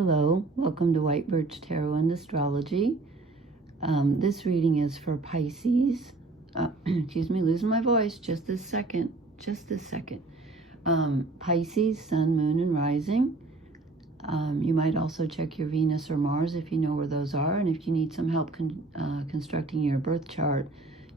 Hello, welcome to White Birch Tarot and Astrology. This reading is for Pisces. Excuse me, losing my voice just this second. Pisces, Sun, Moon, and Rising. You might also check your Venus or Mars if you know where those are. And if you need some help constructing your birth chart,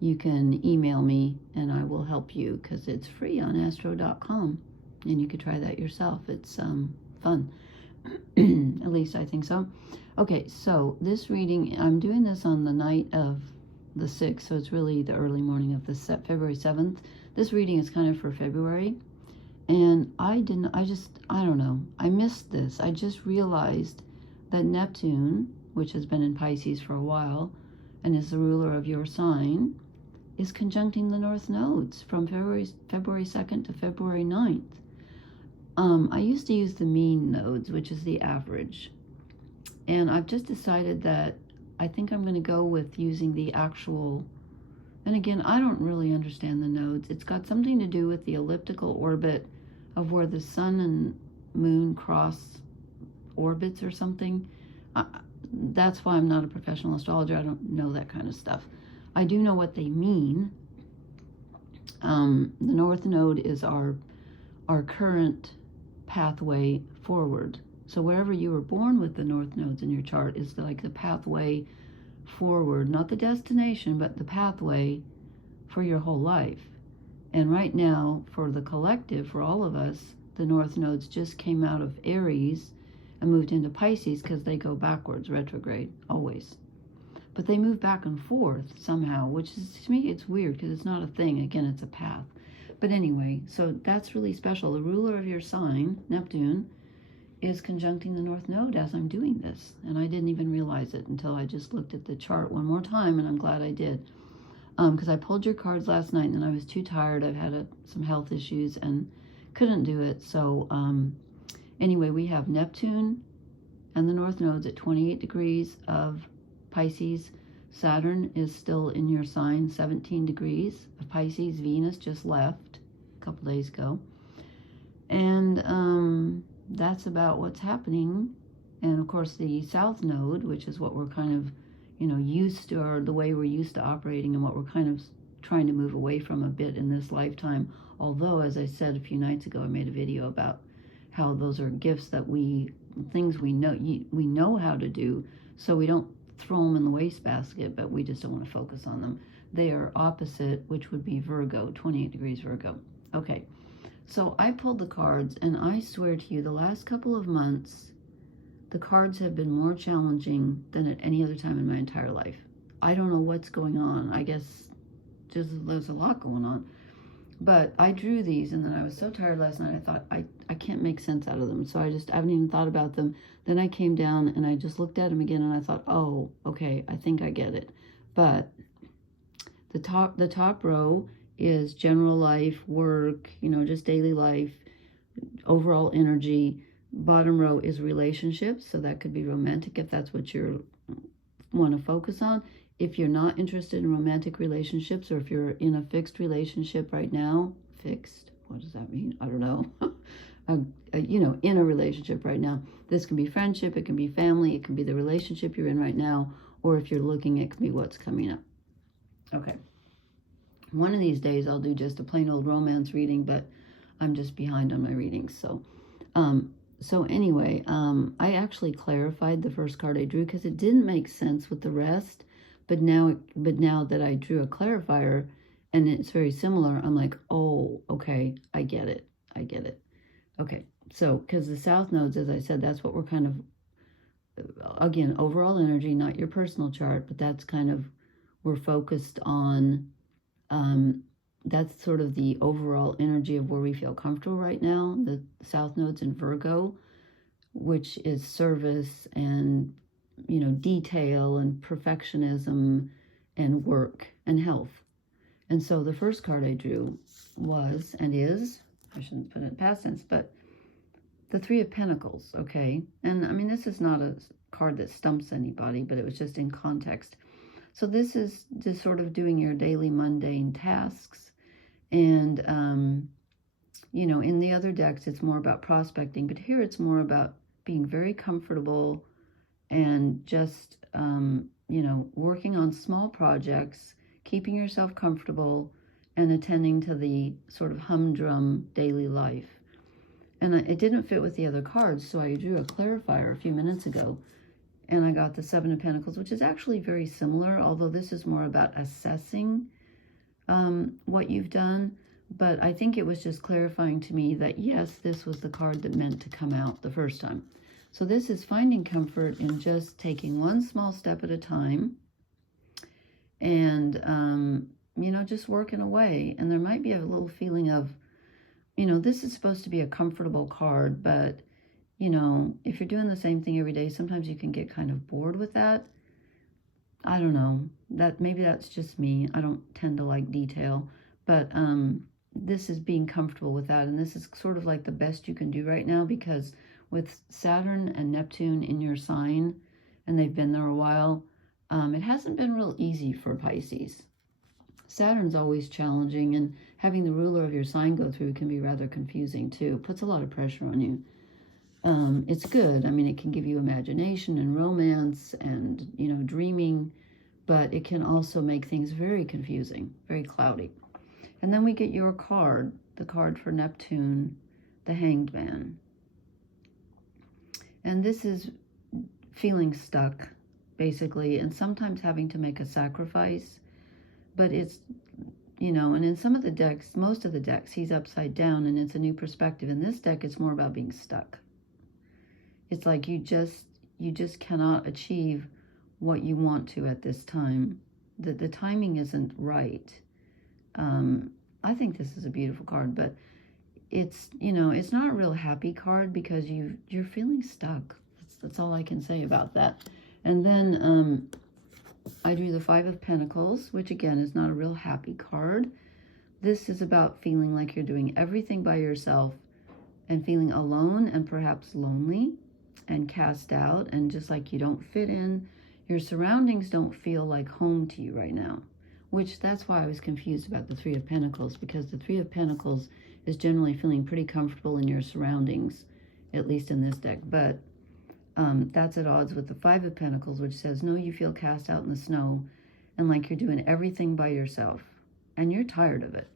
you can email me and I will help you because it's free on astro.com. And you could try that yourself. It's fun. At least I think so. Okay, so this reading, I'm doing this on the night of the 6th, so it's really the early morning of the February 7th. This reading is kind of for February, and I don't know, I missed this. I just realized that Neptune, which has been in Pisces for a while, and is the ruler of your sign, is conjuncting the North Nodes from February 2nd to February 9th. I used to use the mean nodes, which is the average. And I've just decided that I think I'm going to go with using the actual, and again, I don't really understand the nodes. It's got something to do with the elliptical orbit of where the sun and moon cross orbits or something. That's why I'm not a professional astrologer. I don't know that kind of stuff. I do know what they mean. The North Node is our current pathway forward. So wherever you were born with the North Nodes in your chart is like the pathway forward, not the destination, but the pathway for your whole life. And right now, for the collective, for all of us, the North Nodes just came out of Aries and moved into Pisces because they go backwards, retrograde, always. But they move back and forth somehow, which is, to me, it's weird because it's not a thing. Again, it's a path. But anyway, so that's really special. The ruler of your sign, Neptune, is conjuncting the North Node as I'm doing this. And I didn't even realize it until I just looked at the chart one more time, and I'm glad I did. Because I pulled your cards last night, and then I was too tired. I've had some health issues and couldn't do it. So anyway, we have Neptune and the North Nodes at 28 degrees of Pisces. Saturn is still in your sign, 17 degrees of Pisces. Venus just left a couple days ago. And that's about what's happening. And of course, the South Node, which is what we're kind of, used to, or the way we're used to operating and what we're kind of trying to move away from a bit in this lifetime. Although, as I said a few nights ago, I made a video about how those are gifts that things we know how to do, so we don't throw them in the wastebasket, but we just don't want to focus on them. They are opposite, which would be Virgo, 28 degrees Virgo. Okay, so I pulled the cards, and I swear to you, the last couple of months, the cards have been more challenging than at any other time in my entire life. I don't know what's going on. I guess just there's a lot going on. But I drew these, and then I was so tired last night, I thought, I can't make sense out of them. So I haven't even thought about them. Then I came down, and I just looked at them again, and I thought, oh, okay, I think I get it. But the top row is general life, work, just daily life, overall energy. Bottom row is relationships, so that could be romantic if that's what you want to focus on. If you're not interested in romantic relationships, or if you're in a fixed relationship right now, fixed, what does that mean? I don't know. In a relationship right now, this can be friendship, it can be family, it can be the relationship you're in right now, or if you're looking, it can be what's coming up. Okay. One of these days, I'll do just a plain old romance reading, but I'm just behind on my readings. So anyway, I actually clarified the first card I drew because it didn't make sense with the rest. But now that I drew a clarifier and it's very similar, I'm like, oh, okay, I get it. Okay, so because the South Nodes, as I said, that's what we're kind of, again, overall energy, not your personal chart, but that's kind of, we're focused on, that's sort of the overall energy of where we feel comfortable right now. The South Node's in Virgo, which is service and detail and perfectionism and work and health. And so the first card I drew was, and is, I shouldn't put it in past tense, but the Three of Pentacles, okay? And I mean, this is not a card that stumps anybody, but it was just in context. So this is just sort of doing your daily mundane tasks. And, in the other decks, it's more about prospecting, but here it's more about being very comfortable and just, you know, working on small projects, keeping yourself comfortable, and attending to the sort of humdrum daily life. And it didn't fit with the other cards, so I drew a clarifier a few minutes ago, and I got the Seven of Pentacles, which is actually very similar, although this is more about assessing what you've done. But I think it was just clarifying to me that, yes, this was the card that meant to come out the first time. So this is finding comfort in just taking one small step at a time and, you know, just working away. And there might be a little feeling of, you know, this is supposed to be a comfortable card, but, you know, if you're doing the same thing every day, sometimes you can get kind of bored with that. I don't know. Maybe that's just me. I don't tend to like detail, but this is being comfortable with that. And this is sort of like the best you can do right now, because with Saturn and Neptune in your sign, and they've been there a while, it hasn't been real easy for Pisces. Saturn's always challenging, and having the ruler of your sign go through can be rather confusing too. It puts a lot of pressure on you. It's good. I mean, it can give you imagination and romance and, you know, dreaming, but it can also make things very confusing, very cloudy. And then we get your card, the card for Neptune, the Hanged Man. And this is feeling stuck, basically, and sometimes having to make a sacrifice. But it's, you know, and in some of the decks, most of the decks, he's upside down, and it's a new perspective. In this deck, it's more about being stuck. It's like you just cannot achieve what you want to at this time. The timing isn't right. I think this is a beautiful card, but it's, you know, it's not a real happy card because you're feeling stuck. That's all I can say about that. And then I drew the Five of Pentacles, which again is not a real happy card. This is about feeling like you're doing everything by yourself and feeling alone and perhaps lonely and cast out, and just like you don't fit in. Your surroundings don't feel like home to you right now, which that's why I was confused about the Three of Pentacles, because the Three of Pentacles is generally feeling pretty comfortable in your surroundings, at least in this deck. But that's at odds with the Five of Pentacles, which says, no, you feel cast out in the snow and like you're doing everything by yourself and you're tired of it.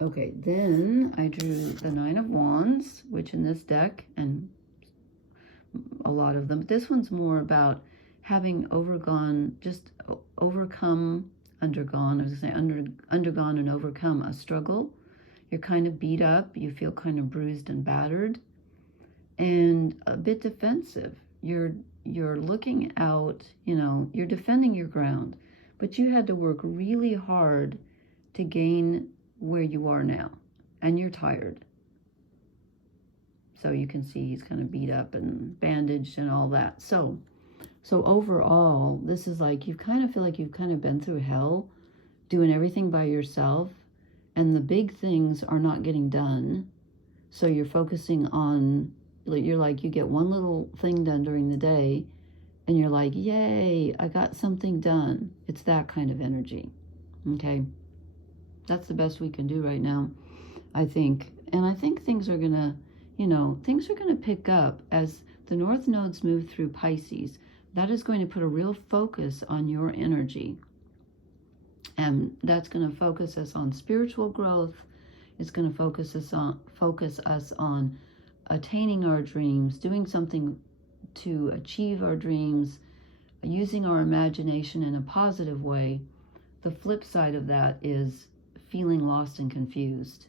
Okay, then I drew the Nine of Wands, which in this deck, and a lot of them, but this one's more about having undergone and overcome a struggle. You're kind of beat up, you feel kind of bruised and battered, and a bit defensive. You're looking out, you know, you're defending your ground, but you had to work really hard to gain where you are now, and you're tired. So you can see he's kind of beat up and bandaged and all that. So overall, this is like you kind of feel like you've kind of been through hell, doing everything by yourself, and the big things are not getting done. So you're focusing on, you're like, you get one little thing done during the day, and you're like, yay, I got something done. It's that kind of energy, okay? That's the best we can do right now, I think. And I think things are going to, you know, things are going to pick up as the North Nodes move through Pisces. That is going to put a real focus on your energy. And that's going to focus us on spiritual growth. It's going to focus us on attaining our dreams, doing something to achieve our dreams, using our imagination in a positive way. The flip side of that is feeling lost and confused,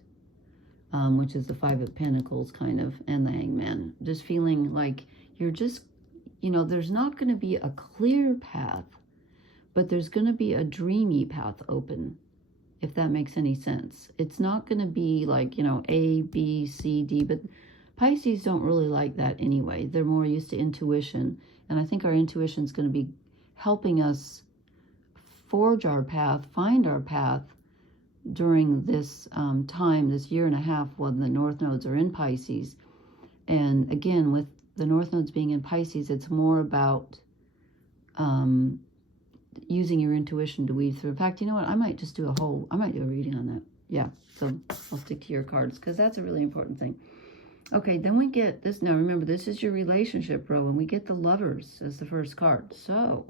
which is the Five of Pentacles kind of, and the Hangman. Just feeling like you're just, you know, there's not going to be a clear path, but there's going to be a dreamy path open, if that makes any sense. It's not going to be like, you know, A, B, C, D, but Pisces don't really like that anyway. They're more used to intuition, and I think our intuition is going to be helping us forge our path, find our path during this time, this year and a half, when the North Nodes are in Pisces. And again, with the North Nodes being in Pisces, it's more about using your intuition to weave through. In fact, you know what? I might do a reading on that. Yeah, so I'll stick to your cards because that's a really important thing. Okay, then we get this. Now remember, this is your relationship row, and we get the Lovers as the first card. So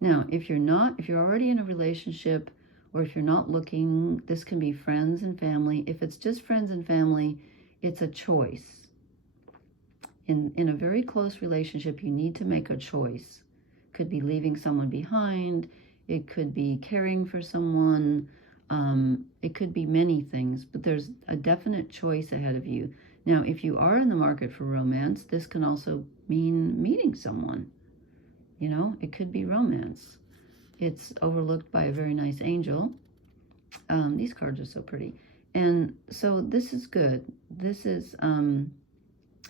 now, if you're already in a relationship, or if you're not looking, this can be friends and family. If it's just friends and family, it's a choice. In a very close relationship, you need to make a choice. Could be leaving someone behind. It could be caring for someone. It could be many things, but there's a definite choice ahead of you. Now, if you are in the market for romance, this can also mean meeting someone. You know, it could be romance. It's overlooked by a very nice angel. These cards are so pretty. And so this is good. This is,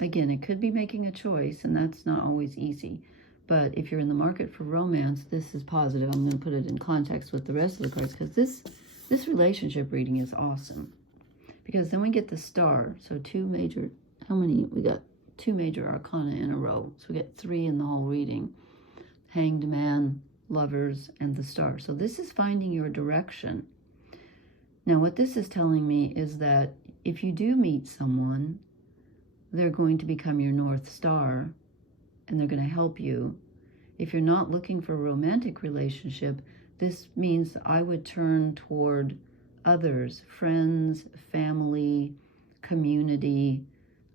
again, it could be making a choice, and that's not always easy. But if you're in the market for romance, this is positive. I'm going to put it in context with the rest of the cards, because this relationship reading is awesome. Because then we get the Star. So two major, how many? We got two major arcana in a row. So we get 3 in the whole reading. Hanged Man, Lovers, and the Star. So this is finding your direction. Now, what this is telling me is that if you do meet someone, they're going to become your North Star, and they're going to help you. If you're not looking for a romantic relationship, this means I would turn toward others, friends, family, community,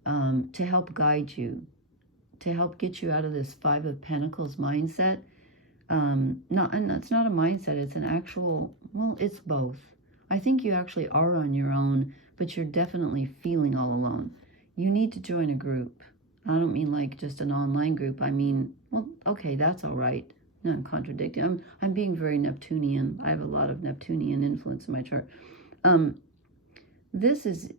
to help guide you, to help get you out of this 5 of Pentacles mindset. And it's not a mindset, it's an actual, well, it's both. I think you actually are on your own, but you're definitely feeling all alone. You need to join a group. I don't mean like just an online group. I mean, well, okay, that's all right. No, I'm contradicting. I'm being very Neptunian. I have a lot of Neptunian influence in my chart. This is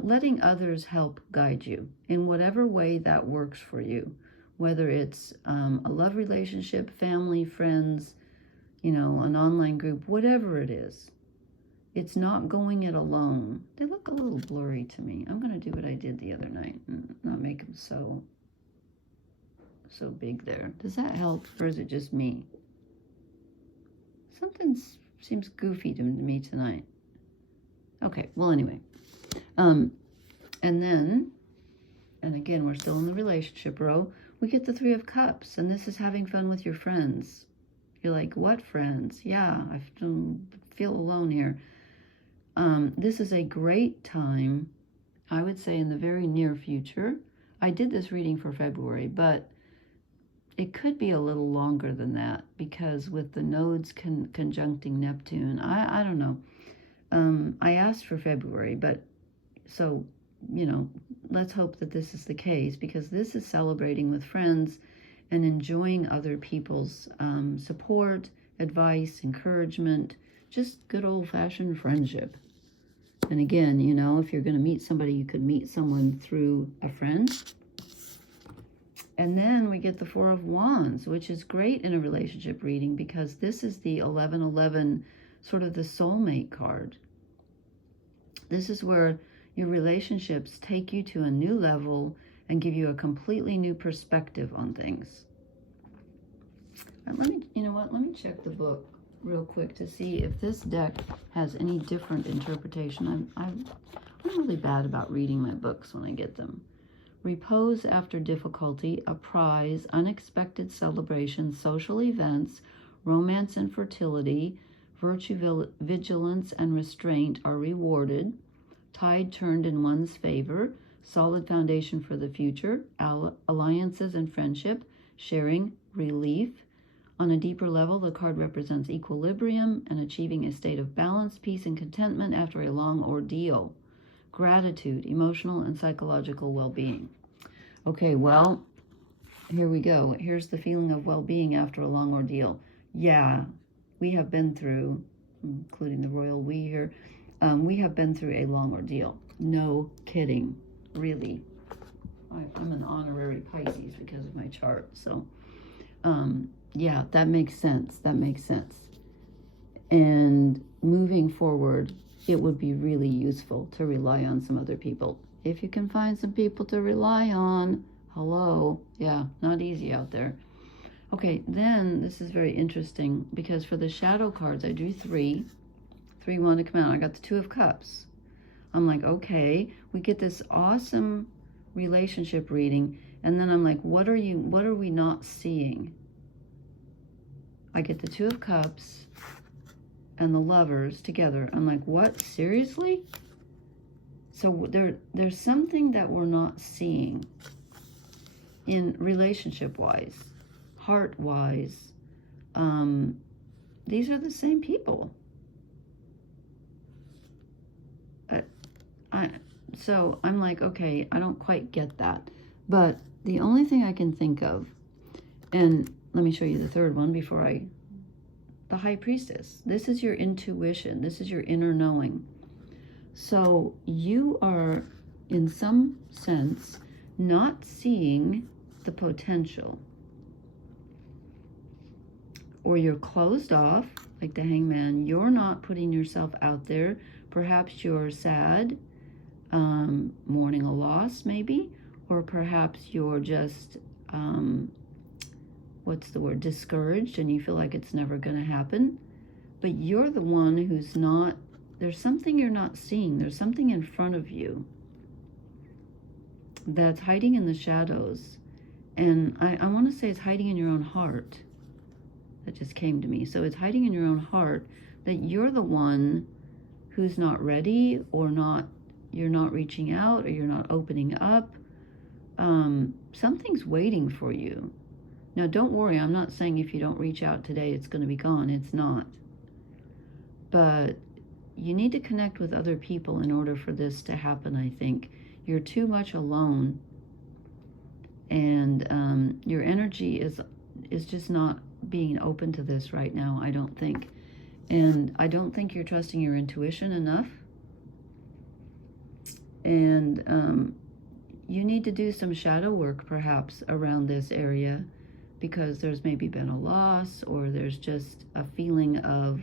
letting others help guide you in whatever way that works for you, whether it's a love relationship, family, friends, you know, an online group, whatever it is. It's not going it alone. They look a little blurry to me. I'm going to do what I did the other night and not make them so big there. Does that help, or is it just me? Something seems goofy to me tonight. Okay, well, anyway. And then, and again, we're still in the relationship row. We get the 3 of Cups, and this is having fun with your friends. You're like, what friends? Yeah, I feel alone here. This is a great time, I would say, in the very near future. I did this reading for February, but it could be a little longer than that, because with the nodes conjuncting Neptune, I don't know. I asked for February, but so, you know, let's hope that this is the case, because this is celebrating with friends and enjoying other people's support, advice, encouragement, just good old-fashioned friendship. And again, you know, if you're going to meet somebody, you could meet someone through a friend. And then we get the 4 of Wands, which is great in a relationship reading, because this is the 1111, sort of the soulmate card. This is where your relationships take you to a new level and give you a completely new perspective on things. And let me, you know what, let me check the book real quick to see if this deck has any different interpretation. I'm really bad about reading my books when I get them. Repose after difficulty, a prize, unexpected celebration, social events, romance and fertility, virtue, vigilance, and restraint are rewarded. Tide turned in one's favor, solid foundation for the future, alliances and friendship, sharing, relief. On a deeper level, the card represents equilibrium and achieving a state of balance, peace, and contentment after a long ordeal. Gratitude, emotional and psychological well-being. Okay, well, here we go. Here's the feeling of well-being after a long ordeal. Yeah, we have been through, including the royal we here, we have been through a long ordeal. No kidding, really. I'm an honorary Pisces because of my chart, so yeah, that makes sense. That makes sense. And moving forward, it would be really useful to rely on some other people. If you can find some people to rely on, hello, yeah, not easy out there. Okay, then this is very interesting, because for the shadow cards, I drew 3. 3 wanted to come out. I got the 2 of Cups. I'm like, okay, we get this awesome relationship reading, and then I'm like, what are we not seeing? I get the Two of Cups and the Lovers together. I'm like, what? Seriously? So there's something that we're not seeing in relationship-wise, heart-wise. These are the same people. So I'm like, okay, I don't quite get that. But the only thing I can think of, and let me show you the third one before the High Priestess. This is your intuition. This is your inner knowing. So you are, in some sense, not seeing the potential. Or you're closed off, like the Hangman. You're not putting yourself out there. Perhaps you're sad, mourning a loss maybe, or perhaps you're just, discouraged, and you feel like it's never going to happen. But you're the one who's not, there's something you're not seeing. There's something in front of you that's hiding in the shadows. And I want to say it's hiding in your own heart. That just came to me. So it's hiding in your own heart that you're the one who's not ready, or you're not reaching out, or you're not opening up. Something's waiting for you. Now, don't worry. I'm not saying if you don't reach out today, it's going to be gone. It's not. But you need to connect with other people in order for this to happen, I think. You're too much alone. And your energy is just not being open to this right now, I don't think. And I don't think you're trusting your intuition enough. And you need to do some shadow work perhaps around this area, because there's maybe been a loss, or there's just a feeling of,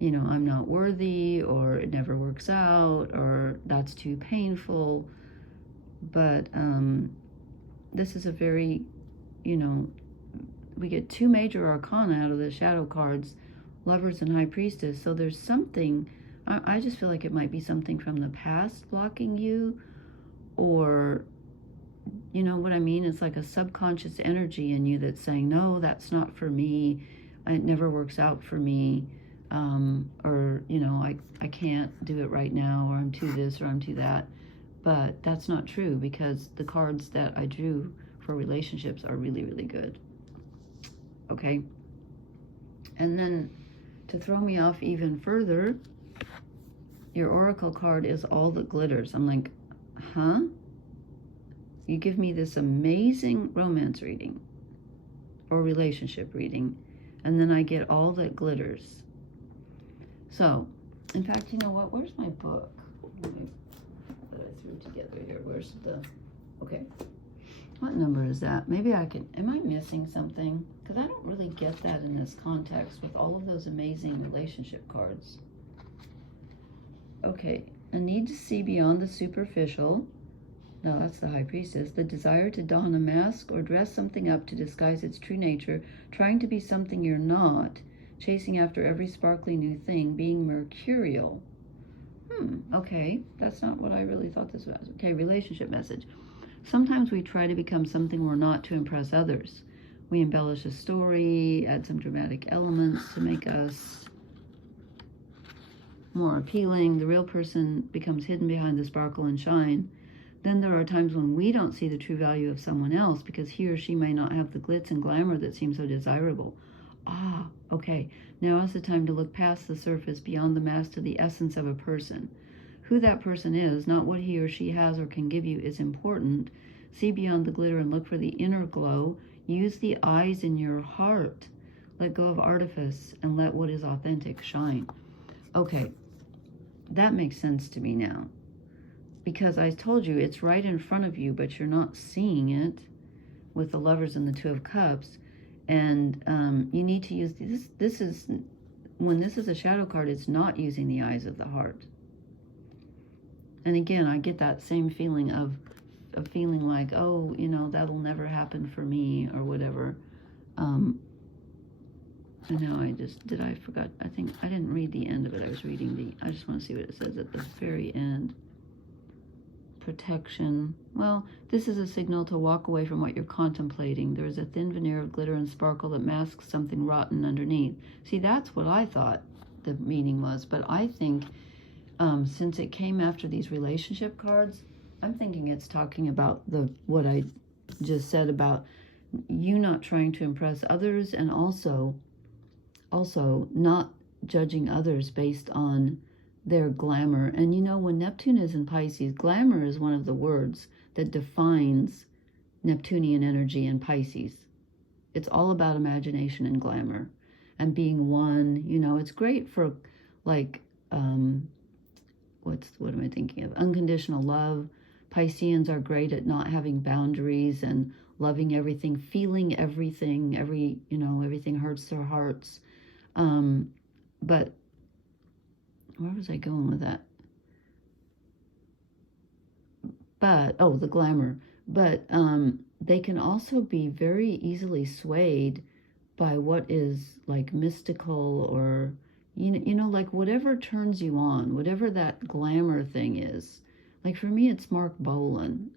I'm not worthy, or it never works out, or that's too painful. But this is a very, we get two major arcana out of the shadow cards, Lovers and High Priestess. So there's something, I just feel like it might be something from the past blocking you, or, you know what I mean? It's like a subconscious energy in you that's saying, no, that's not for me. It never works out for me. Or, I can't do it right now, or I'm too this, or I'm too that. But that's not true, because the cards that I drew for relationships are really, really good. Okay? And then to throw me off even further, your oracle card is All That Glitters. I'm like, huh? You give me this amazing romance reading or relationship reading, and then I get All That Glitters. So, in fact, you know what? Where's my book that I threw together here? Where's okay. What number is that? Maybe I can, am I missing something? Because I don't really get that in this context with all of those amazing relationship cards. Okay, a need to see beyond the superficial. No, that's the High Priestess. The desire to don a mask or dress something up to disguise its true nature, trying to be something you're not, chasing after every sparkly new thing, being mercurial. Okay, that's not what I really thought this was. Okay, relationship message. Sometimes we try to become something we're not to impress others. We embellish a story, add some dramatic elements to make us more appealing. The real person becomes hidden behind the sparkle and shine. Then there are times when we don't see the true value of someone else because he or she may not have the glitz and glamour that seems so desirable. Okay, now is the time to look past the surface, beyond the mask, to the essence of a person. Who that person is, not what he or she has or can give you, is important. See beyond the glitter and look for the inner glow. Use the eyes in your heart. Let go of artifice and let what is authentic shine. Okay, that makes sense to me now. Because I told you it's right in front of you, but you're not seeing it with the Lovers and the Two of Cups. And you need to use this. When this is a shadow card, it's not using the eyes of the heart. And again, I get that same feeling of feeling like, oh, that'll never happen for me or whatever. And now I forgot, I think, I didn't read the end of it. I was reading I just want to see what it says at the very end. Protection. Well, this is a signal to walk away from what you're contemplating. There is a thin veneer of glitter and sparkle that masks something rotten underneath. See, that's what I thought the meaning was, but I think since it came after these relationship cards, I'm thinking it's talking about what I just said about you not trying to impress others, and also not judging others based on their glamour. And you know, when Neptune is in Pisces, glamour is one of the words that defines Neptunian energy in Pisces. It's all about imagination and glamour and being one. You know, it's great for like what am I thinking of? Unconditional love. Pisceans are great at not having boundaries and loving everything, feeling everything. Everything hurts their hearts. But where was I going with that? But, oh, the glamour. But they can also be very easily swayed by what is like mystical, or, like whatever turns you on, whatever that glamour thing is. Like for me, it's Mark Bolan.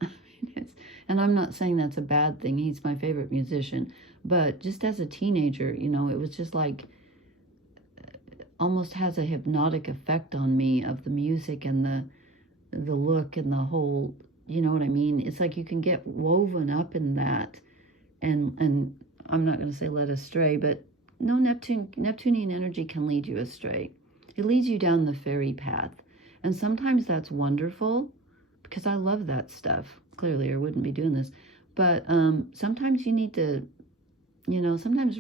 And I'm not saying that's a bad thing. He's my favorite musician. But just as a teenager, it was just like, almost has a hypnotic effect on me of the music and the look and the whole, you know what I mean? It's like you can get woven up in that, and I'm not going to say led astray, but no, Neptunian energy can lead you astray. It leads you down the fairy path, and sometimes that's wonderful because I love that stuff. Clearly, I wouldn't be doing this, but sometimes you need to, sometimes,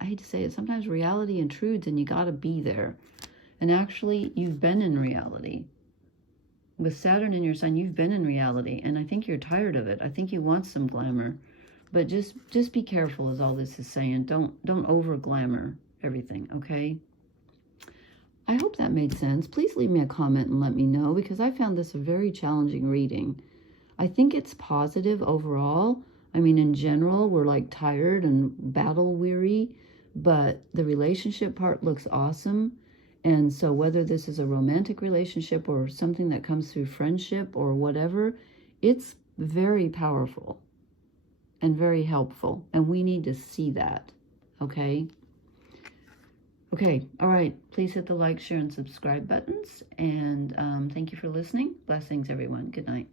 I hate to say it, sometimes reality intrudes and you got to be there. And actually, you've been in reality. With Saturn in your sign, you've been in reality. And I think you're tired of it. I think you want some glamour. But just be careful, is all this is saying. Don't over glamour everything, okay? I hope that made sense. Please leave me a comment and let me know, because I found this a very challenging reading. I think it's positive overall. I mean, in general, we're like tired and battle weary. But the relationship part looks awesome. And so whether this is a romantic relationship or something that comes through friendship or whatever, it's very powerful and very helpful. And we need to see that, okay? Okay, all right. Please hit the like, share, and subscribe buttons. And thank you for listening. Blessings, everyone. Good night.